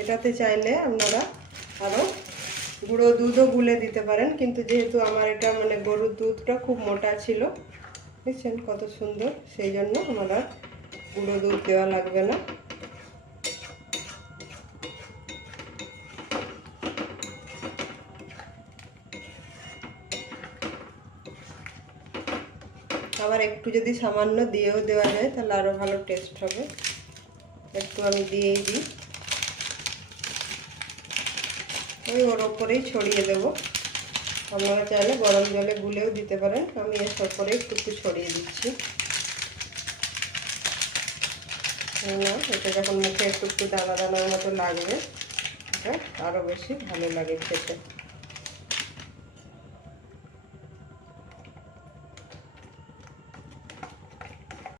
এটাতে চাইলে আপনারা আরও গুঁড়ো দুধও গুলে দিতে পারেন, কিন্তু যেহেতু আমার এটা মানে গরুর দুধটা খুব মোটা ছিল, দেখছেন কত সুন্দর, সেই জন্য আমার আর গুঁড়ো দুধ দেওয়া লাগবে না। আবার একটু যদি সামান্য দিয়েও দেওয়া যায় তাহলে আরও ভালো টেস্ট হবে। একটু আমি দিয়েই দিই, ওই ওর ওপরেই ছড়িয়ে দেব। আপনারা চাইলে গরম জলে গুলেও দিতে পারেন, আমি এর ওপরে একটু একটু ছড়িয়ে দিচ্ছি। না, এটা যখন মুখে একটু একটু দানা দানার মতো লাগবে, এটা আরও বেশি ভালো লাগে খেতে।